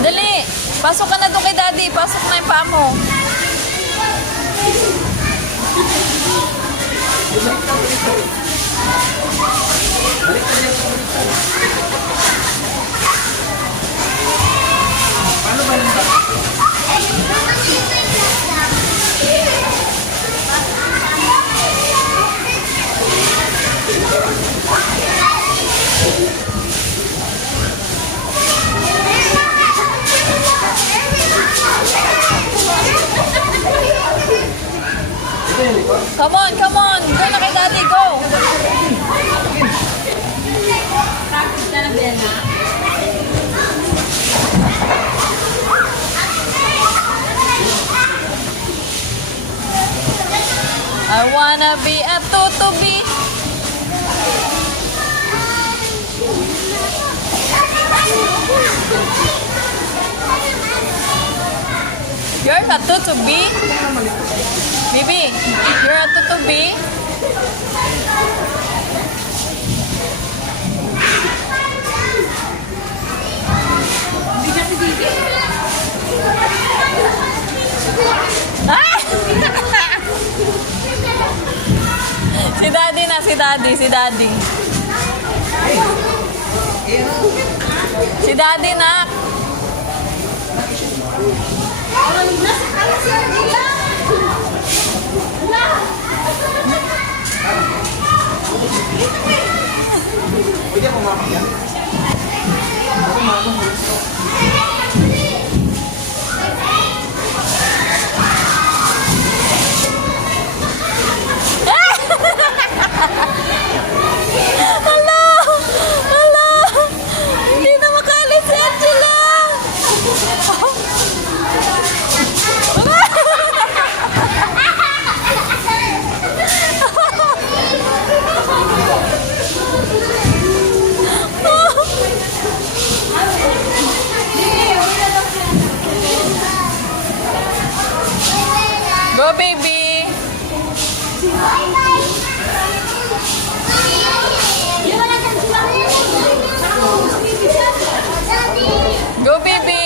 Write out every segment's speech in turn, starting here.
Dali! Pasok ka na doon kay Daddy. Pasok na yung paa mo. Paano ba nito? Come on, come on! Go na kay Daddy, go! I wanna be a tutubi. You're a tutubi? Bibi, you're a tutubi? Ah! Si Daddy na, si Daddy, si Daddy. Si Daddy na. Pwede ako mamakyan? Ako mamakyan. Hello! Hello! Hindi na makalis si Angela! Go, baby! Go, baby!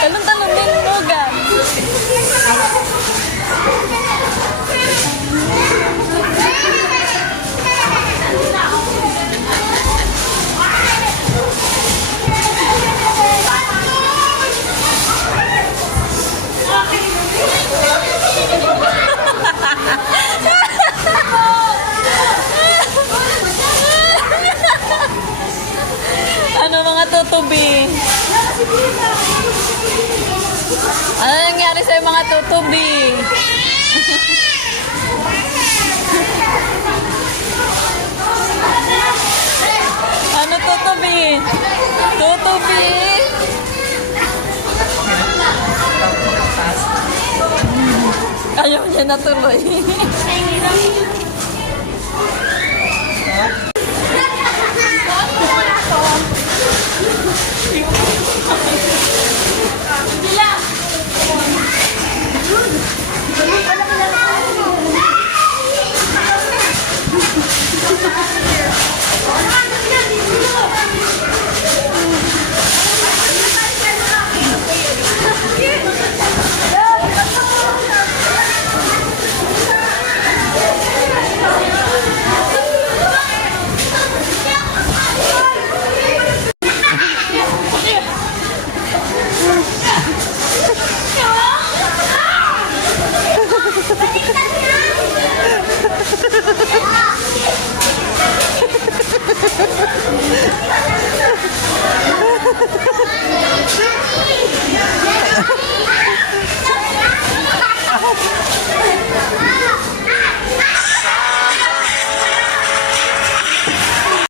Talon-talonin mo, Gab. Ano mga tutubi? Ano nangyari sa mga tutubi? Ano tutubi? Tutubi? Ayaw niya na tuloy.